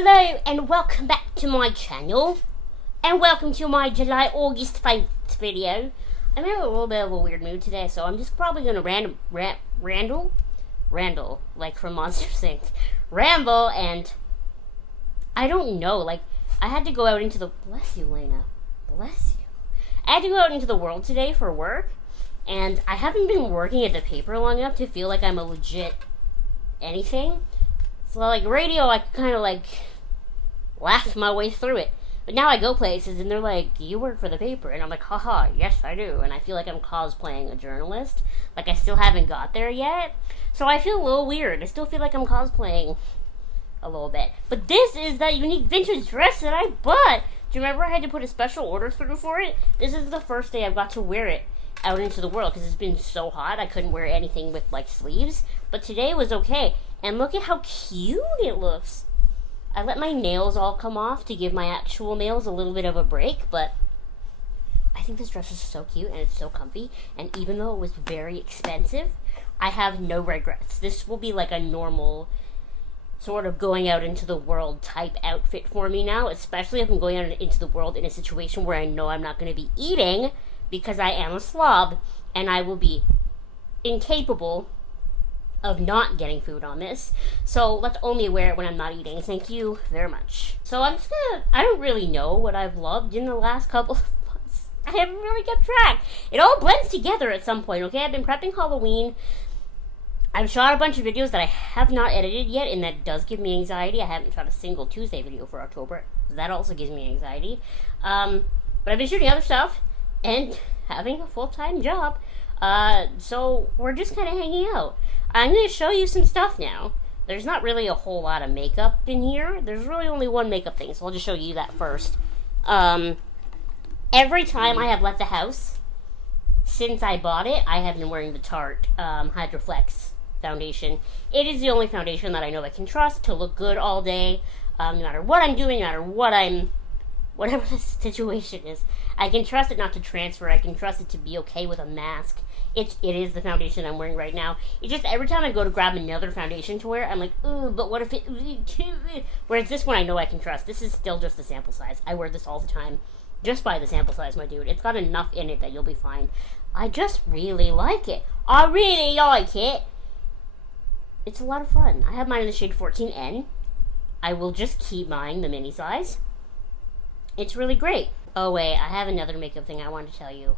Hello and welcome back to my channel, and welcome to my July-August favorites video. I'm in a little bit of a weird mood today, so I'm just probably gonna Randall, like from Monsters Inc. Ramble, and I don't know, like, I had to go out into the, bless you, Lena, bless you. I had to go out into the world today for work, and I haven't been working at the paper long enough to feel like I'm a legit anything. So, like, radio, I could kind of, like, laugh my way through it. But now I go places, and they're like, you work for the paper. And I'm like, haha, yes, I do. And I feel like I'm cosplaying a journalist. Like, I still haven't got there yet. So I feel a little weird. I still feel like I'm cosplaying a little bit. But this is that unique vintage dress that I bought. Do you remember I had to put a special order through for it? This is the first day I've got to wear it out into the world, because it's been so hot I couldn't wear anything with, like, sleeves. But today was okay. And look at how cute it looks. I let my nails all come off to give my actual nails a little bit of a break, but I think this dress is so cute and it's so comfy. And even though it was very expensive, I have no regrets. This will be like a normal sort of going out into the world type outfit for me now, especially if I'm going out into the world in a situation where I know I'm not going to be eating, because I am a slob and I will be incapable of not getting food on this. So let's only wear it when I'm not eating. Thank you very much. So I'm just gonna, I don't really know what I've loved in the last couple of months. I haven't really kept track. It all blends together at some point, okay? I've been prepping Halloween. I've shot a bunch of videos that I have not edited yet, and that does give me anxiety. I haven't shot a single Tuesday video for October. That also gives me anxiety. But I've been shooting other stuff and having a full-time job. So we're just kind of hanging out. I'm going to show you some stuff now. There's not really a whole lot of makeup in here. There's really only one makeup thing, so I'll just show you that first. Every time I have left the house, since I bought it, I have been wearing the Tarte Hydroflex Foundation. It is the only foundation that I know I can trust to look good all day, no matter what I'm doing, no matter whatever the situation is. I can trust it not to transfer. I can trust it to be okay with a mask. It is the foundation I'm wearing right now. It's just every time I go to grab another foundation to wear, I'm like, ooh, but what if it... Whereas this one I know I can trust. This is still just the sample size. I wear this all the time. Just buy the sample size, my dude. It's got enough in it that you'll be fine. I just really like it. I really like it. It's a lot of fun. I have mine in the shade 14N. I will just keep buying the mini size. It's really great. Oh, wait. I have another makeup thing I want to tell you.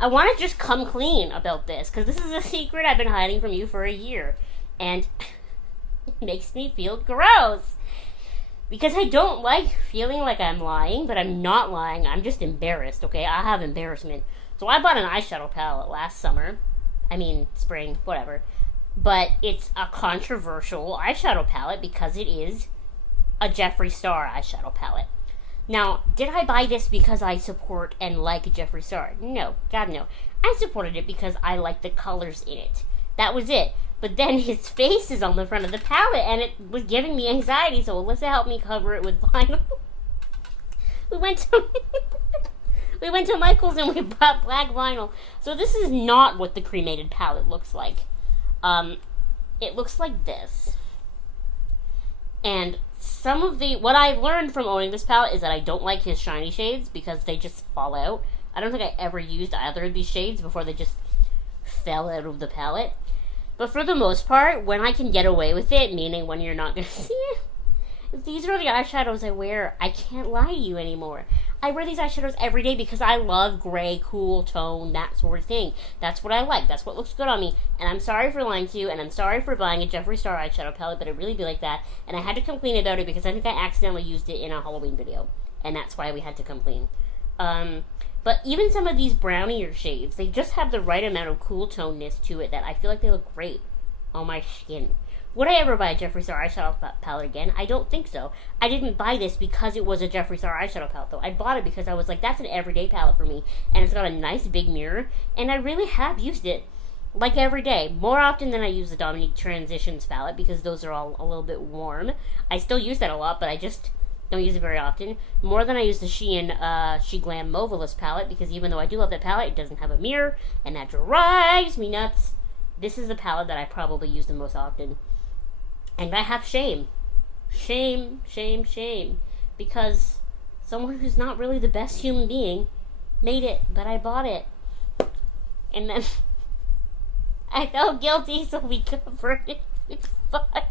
I want to just come clean about this, because this is a secret I've been hiding from you for a year, and it makes me feel gross, because I don't like feeling like I'm lying, but I'm not lying. I'm just embarrassed, okay? I have embarrassment. So I bought an eyeshadow palette last summer. I mean, spring, whatever. But it's a controversial eyeshadow palette because it is a Jeffree Star eyeshadow palette. Now, did I buy this because I support and like Jeffree Star? No. God, no. I supported it because I like the colors in it. That was it. But then his face is on the front of the palette, and it was giving me anxiety, so Alyssa helped me cover it with vinyl. We went to Michael's and we bought black vinyl. So this is not what the cremated palette looks like. It looks like this. And some of what I've learned from owning this palette is that I don't like his shiny shades because they just fall out. I don't think I ever used either of these shades before they just fell out of the palette. But for the most part, when I can get away with it, meaning when you're not going to see it, these are the eyeshadows I wear. I can't lie to you anymore. I wear these eyeshadows every day because I love gray, cool tone, that sort of thing. That's what I like. That's what looks good on me. And I'm sorry for lying to you, and I'm sorry for buying a Jeffree Star eyeshadow palette, but it really be like that. And I had to come clean about it because I think I accidentally used it in a Halloween video. And that's why we had to come clean. But even some of these brownier shades, they just have the right amount of cool toneness to it that I feel like they look great on my skin. Would I ever buy a Jeffree Star eyeshadow palette again? I don't think so. I didn't buy this because it was a Jeffree Star eyeshadow palette, though. I bought it because I was like, that's an everyday palette for me. And it's got a nice big mirror. And I really have used it, like, every day. More often than I use the Dominique Transitions palette, because those are all a little bit warm. I still use that a lot, but I just don't use it very often. More than I use the Shein She Glam Mauvelous palette, because even though I do love that palette, it doesn't have a mirror, and that drives me nuts. This is the palette that I probably use the most often. And I have shame. Shame, shame, shame. Because someone who's not really the best human being made it, but I bought it. And then I felt guilty, so we covered it. It's fine.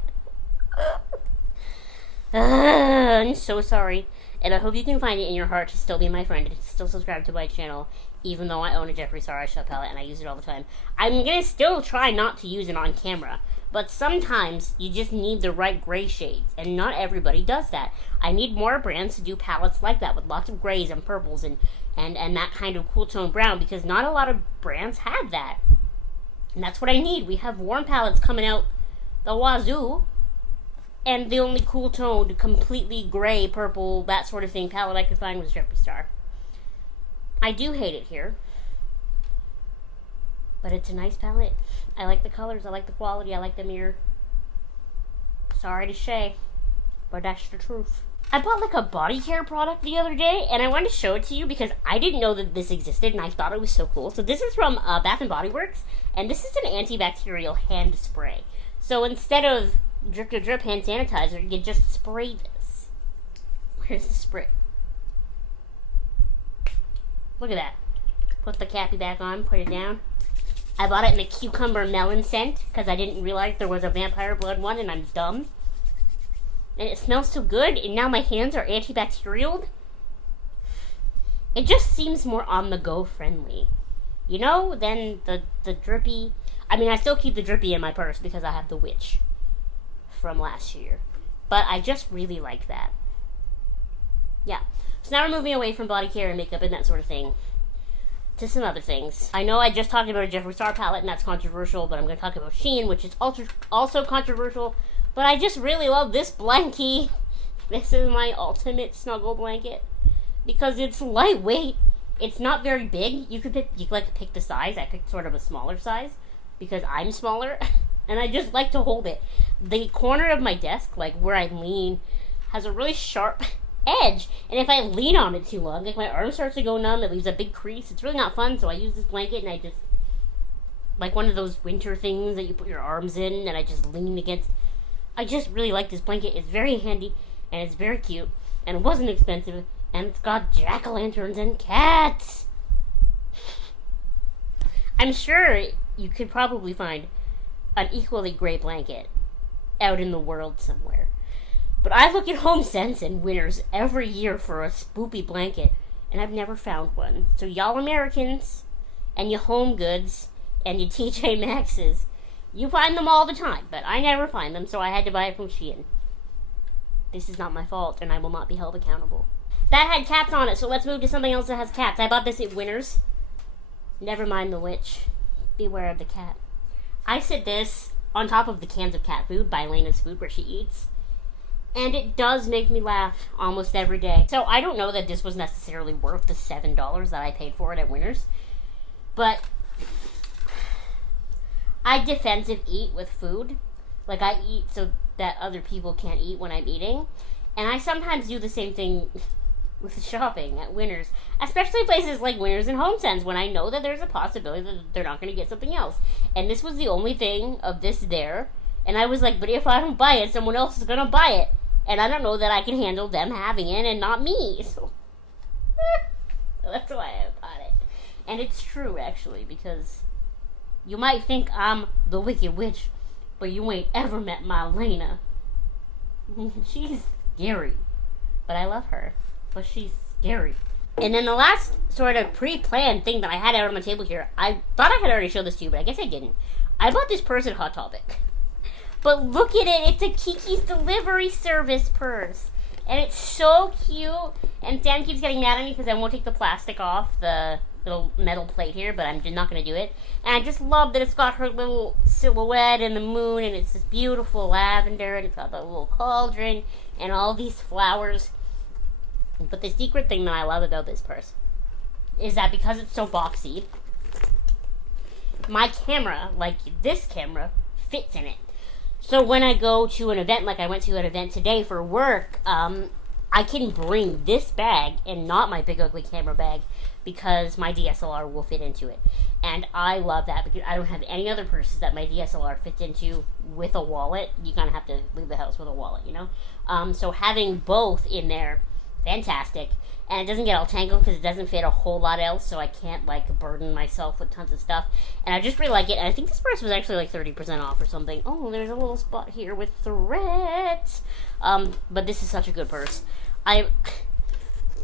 I'm so sorry. And I hope you can find it in your heart to still be my friend and to still subscribe to my channel, even though I own a Jeffree Star eyeshadow palette and I use it all the time. I'm gonna still try not to use it on camera, but sometimes you just need the right gray shades, and not everybody does that. I need more brands to do palettes like that, with lots of grays and purples and that kind of cool tone brown, because not a lot of brands have that. And that's what I need. We have warm palettes coming out the wazoo, and the only cool toned, completely gray, purple, that sort of thing palette I could find was Jeffree Star. I do hate it here, but it's a nice palette. I like the colors, I like the quality, I like the mirror. Sorry to say, but that's the truth. I bought like a body care product the other day, and I wanted to show it to you because I didn't know that this existed, and I thought it was so cool. So this is from Bath & Body Works, and this is an antibacterial hand spray. So instead of drip to drip hand sanitizer, you just spray this. Where's the spray? Look at that. Put the cappy back on, put it down. I bought it in the cucumber melon scent because I didn't realize there was a vampire blood one, and I'm dumb. And it smells so good, and now my hands are antibacterial. It just seems more on-the-go friendly, you know, than the drippy. I mean, I still keep the drippy in my purse because I have the witch from last year. But I just really like that. Yeah. So now we're moving away from body care and makeup and that sort of thing to some other things. I know I just talked about a Jeffree Star palette, and that's controversial, but I'm going to talk about Shein, which is also controversial. But I just really love this blankie. This is my ultimate snuggle blanket because it's lightweight. It's not very big. You could pick the size. I picked sort of a smaller size because I'm smaller, and I just like to hold it. The corner of my desk, like where I lean, has a really sharp edge, and if I lean on it too long, like my arm starts to go numb. It leaves a big crease. It's really not fun. So I use this blanket, and I just like one of those winter things that you put your arms in, and I just lean against. I just really like this blanket. It's very handy, and it's very cute, and it wasn't expensive, and it's got jack-o'-lanterns and cats. I'm sure you could probably find an equally great blanket out in the world somewhere. But I look at HomeSense and Winners every year for a spoopy blanket, and I've never found one. So y'all Americans, and you Home Goods, and you TJ Maxx's, you find them all the time, but I never find them, so I had to buy it from Shein. This is not my fault, and I will not be held accountable. That had cats on it, so let's move to something else that has cats. I bought this at Winners. Never mind the witch. Beware of the cat. I sit this on top of the cans of cat food by Elena's Food, where she eats, and it does make me laugh almost every day. So I don't know that this was necessarily worth the $7 that I paid for it at Winners, but I defensive eat with food. Like, I eat so that other people can't eat when I'm eating. And I sometimes do the same thing with shopping at Winners. Especially places like Winners and HomeSense, when I know that there's a possibility that they're not going to get something else. And this was the only thing of this there. And I was like, but if I don't buy it, someone else is going to buy it. And I don't know that I can handle them having it and not me. So that's why I bought it. And it's true, actually, because you might think I'm the Wicked Witch, but you ain't ever met my Elena. She's scary. But I love her. But she's scary. And then the last sort of pre-planned thing that I had out on my table here, I thought I had already showed this to you, but I guess I didn't. I bought this purse at Hot Topic. But look at it. It's a Kiki's delivery service purse. And it's so cute. And Sam keeps getting mad at me because I won't take the plastic off the little metal plate here, but I'm just not going to do it. And I just love that it's got her little silhouette and the moon, and it's this beautiful lavender, and it's got the little cauldron and all these flowers. But the secret thing that I love about this purse is that because it's so boxy, my camera, like this camera, fits in it. So when I go to an event, like I went to an event today for work, I I can bring this bag and not my big ugly camera bag because my DSLR will fit into it. And I love that because I don't have any other purses that my DSLR fits into with a wallet. You kind of have to leave the house with a wallet, you know? So having both in there, fantastic. And it doesn't get all tangled because it doesn't fit a whole lot else, so I can't, like, burden myself with tons of stuff. And I just really like it. And I think this purse was actually, like, 30% off or something. Oh, there's a little spot here with threads. But this is such a good purse.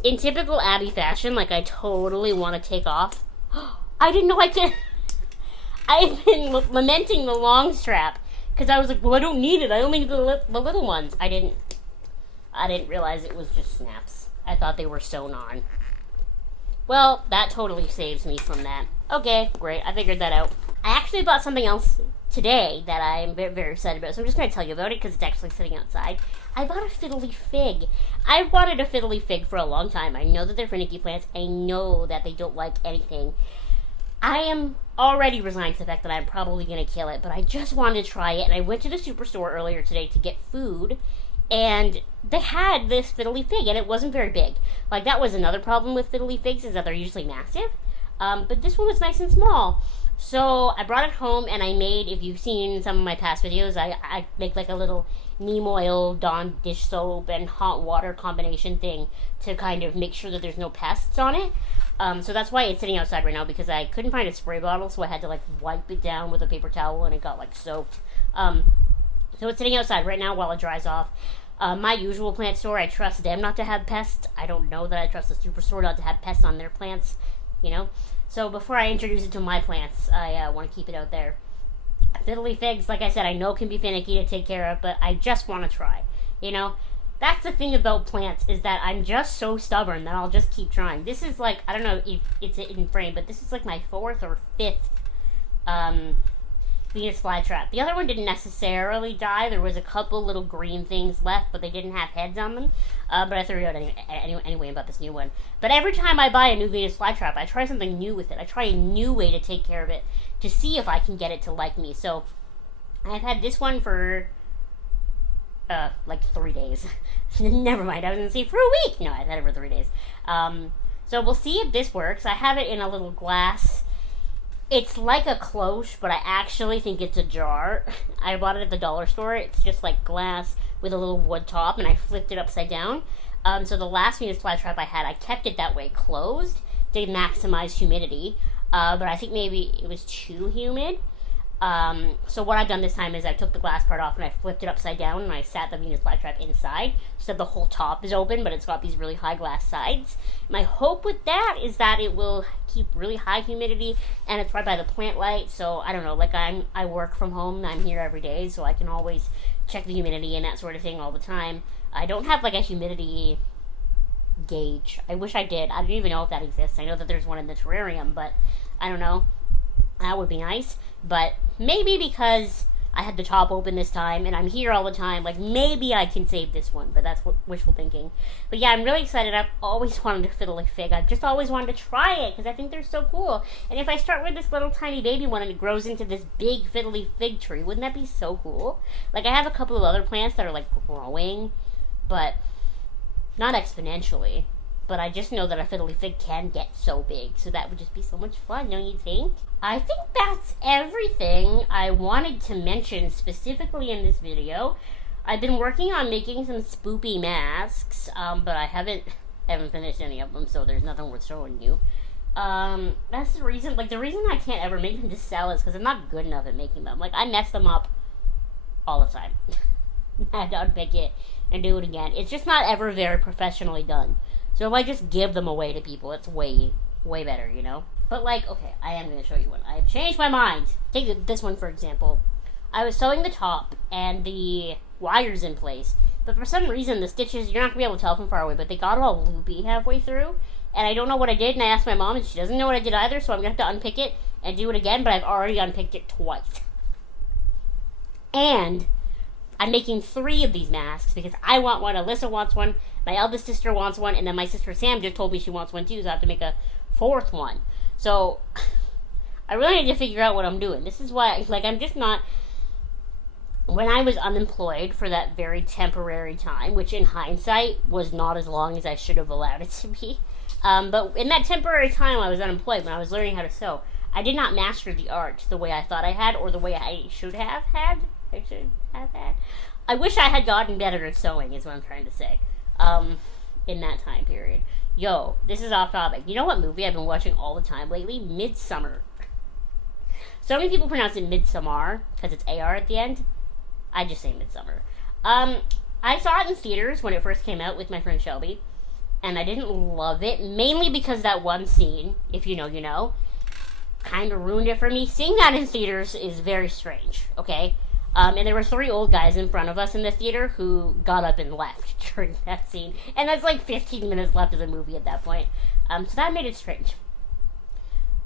In typical Abby fashion, like, I totally want to take off. I didn't know I could. I've been lamenting the long strap because I was like, well, I don't need it. I only need the little ones. I didn't realize it was just snaps. I thought they were sewn on. Well, that totally saves me from that. Okay, great. I figured that out. I actually bought something else today that I'm very, very excited about. So I'm just going to tell you about it because it's actually sitting outside. I bought a Fiddly Fig. I've wanted a Fiddly Fig for a long time. I know that they're finicky plants. I know that they don't like anything. I am already resigned to the fact that I'm probably going to kill it, but I just wanted to try it. And I went to the superstore earlier today to get food. And they had this Fiddly Fig, and it wasn't very big. Like, that was another problem with Fiddly Figs, is that they're usually massive. But this one was nice and small. So I brought it home, and I made, if you've seen some of my past videos, I make like a little neem oil, Dawn dish soap, and hot water combination thing to kind of make sure that there's no pests on it. So that's why it's sitting outside right now, because I couldn't find a spray bottle, so I had to, like, wipe it down with a paper towel, and it got, like, soaked. So it's sitting outside right now while it dries off. My usual plant store, I trust them not to have pests. I don't know that I trust the superstore not to have pests on their plants, you know? So before I introduce it to my plants, I want to keep it out there. Fiddly Figs, like I said, I know can be finicky to take care of, but I just want to try, you know? That's the thing about plants, is that I'm just so stubborn that I'll just keep trying. This is like, I don't know if it's in frame, but this is like my 4th or 5th, Venus flytrap. The other one didn't necessarily die. There was a couple little green things left, but they didn't have heads on them. But I threw it out anyway about this new one. But every time I buy a new Venus flytrap, I try something new with it. I try a new way to take care of it to see if I can get it to like me. So I've had this one for like 3 days. Never mind. I was going to say for a week. No, I've had it for 3 days. So we'll see if this works. I have it in a little glass. It's like a cloche, but I actually think it's a jar. I bought it at the dollar store. It's just like glass with a little wood top, and I flipped it upside down. So the last Venus flytrap I had, I kept it that way closed to maximize humidity. But I think maybe it was too humid. So what I've done this time is I took the glass part off and I flipped it upside down and I sat the Venus flytrap inside so that the whole top is open, but it's got these really high glass sides. My hope with that is that it will keep really high humidity, and it's right by the plant light, so I don't know, like I work from home and I'm here every day, so I can always check the humidity and that sort of thing all the time. I don't have like a humidity gauge. I wish I did. I don't even know if that exists. I know that there's one in the terrarium, but I don't know. That would be nice, but maybe because I had the top open this time and I'm here all the time, like maybe I can save this one, but that's wishful thinking. But yeah, I'm really excited. I've always wanted a Fiddly Fig. I've just always wanted to try it because I think they're so cool. And if I start with this little tiny baby one and it grows into this big Fiddly Fig tree, wouldn't that be so cool? Like, I have a couple of other plants that are like growing, but not exponentially. But I just know that a Fiddly Fig can get so big, so that would just be so much fun, don't you think? I think that's everything I wanted to mention specifically in this video. I've been working on making some spoopy masks, but I haven't finished any of them, so there's nothing worth showing you. That's the reason, like, the reason I can't ever make them to sell is because I'm not good enough at making them. Like, I mess them up all the time. I have to unpick it and do it again. It's just not ever very professionally done. So if I just give them away to people, it's way, way better, you know? But, like, okay, I am going to show you one. I have changed my mind. Take this one, for example. I was sewing the top and the wires in place, but for some reason the stitches, you're not going to be able to tell from far away, but they got all loopy halfway through, and I don't know what I did, and I asked my mom, and she doesn't know what I did either, so I'm going to have to unpick it and do it again, but I've already unpicked it twice. And I'm making 3 of these masks because I want one, Alyssa wants one, my eldest sister wants one, and then my sister Sam just told me she wants one too, so I have to make a 4th one. So, I really need to figure out what I'm doing. This is why, like, I'm just not... when I was unemployed for that very temporary time, which in hindsight was not as long as I should have allowed it to be. But in that temporary time I was unemployed, when I was learning how to sew, I did not master the art the way I thought I had, or the way I should have had. I wish I had gotten better at sewing, is what I'm trying to say. In that time period. Yo, this is off topic. You know what movie I've been watching all the time lately? Midsommar. So many people pronounce it Midsommar, because it's AR at the end. I just say Midsommar. I saw it in theaters when it first came out with my friend Shelby, and I didn't love it, mainly because that one scene, if you know, you know, kind of ruined it for me. Seeing that in theaters is very strange, okay? And there were 3 old guys in front of us in the theater who got up and left during that scene. And that's like 15 minutes left of the movie at that point. So that made it strange.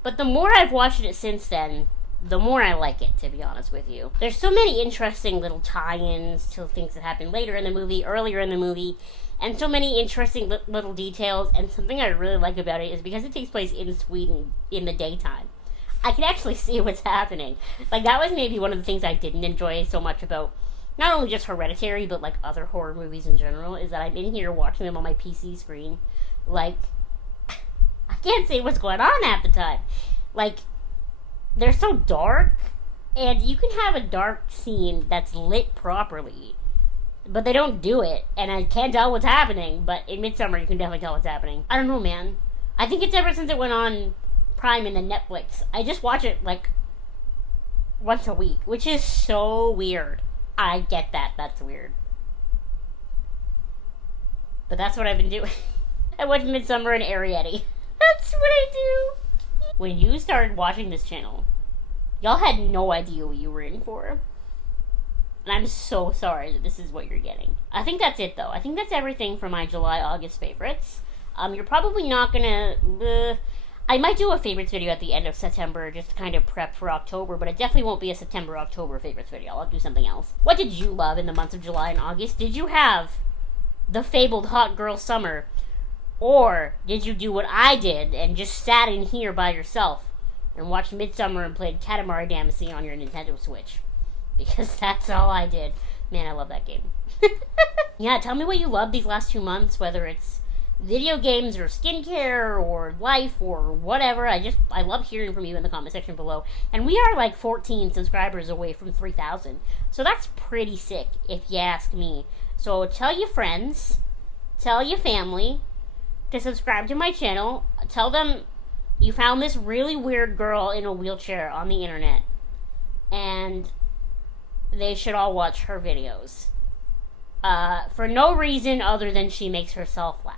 But the more I've watched it since then, the more I like it, to be honest with you. There's so many interesting little tie-ins to things that happen later in the movie, earlier in the movie, and so many interesting little details. And something I really like about it is because it takes place in Sweden in the daytime, I can actually see what's happening. Like, that was maybe one of the things I didn't enjoy so much about not only just Hereditary, but like other horror movies in general, is that I'm in here watching them on my PC screen. Like, I can't see what's going on half the time. Like, they're so dark, and you can have a dark scene that's lit properly, but they don't do it, and I can't tell what's happening. But in Midsommar, you can definitely tell what's happening. I don't know, man. I think it's ever since it went on Prime and then Netflix, I just watch it like once a week, which is so weird. I get that. That's weird. But that's what I've been doing. I watch Midsommar and Arietti. That's what I do. When you started watching this channel, y'all had no idea what you were in for. And I'm so sorry that this is what you're getting. I think that's it, though. I think that's everything for my July-August favorites. You're probably not gonna... I might do a favorites video at the end of September just to kind of prep for October, but it definitely won't be a September-October favorites video. I'll do something else. What did you love in the months of July and August? Did you have the fabled hot girl summer? Or did you do what I did and just sat in here by yourself and watched Midsommar and played Katamari REROLL on your Nintendo Switch? Because that's all I did. Man, I love that game. Yeah, tell me what you loved these last 2 months, whether it's video games or skincare or life or whatever. I love hearing from you in the comment section below. And we are like 14 subscribers away from 3,000. So that's pretty sick, if you ask me. So tell your friends, tell your family to subscribe to my channel. Tell them you found this really weird girl in a wheelchair on the internet, and they should all watch her videos. For no reason other than she makes herself laugh.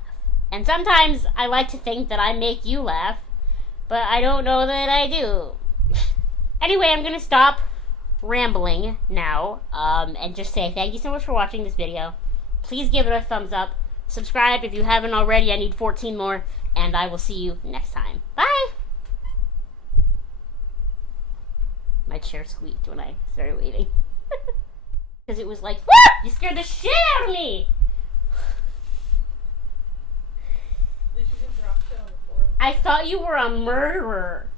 And sometimes I like to think that I make you laugh, but I don't know that I do. Anyway, I'm going to stop rambling now, and just say thank you so much for watching this video. Please give it a thumbs up. Subscribe if you haven't already. I need 14 more, and I will see you next time. Bye! My chair squeaked when I started waving. Because it was like, woo! You scared the shit out of me! I thought you were a murderer.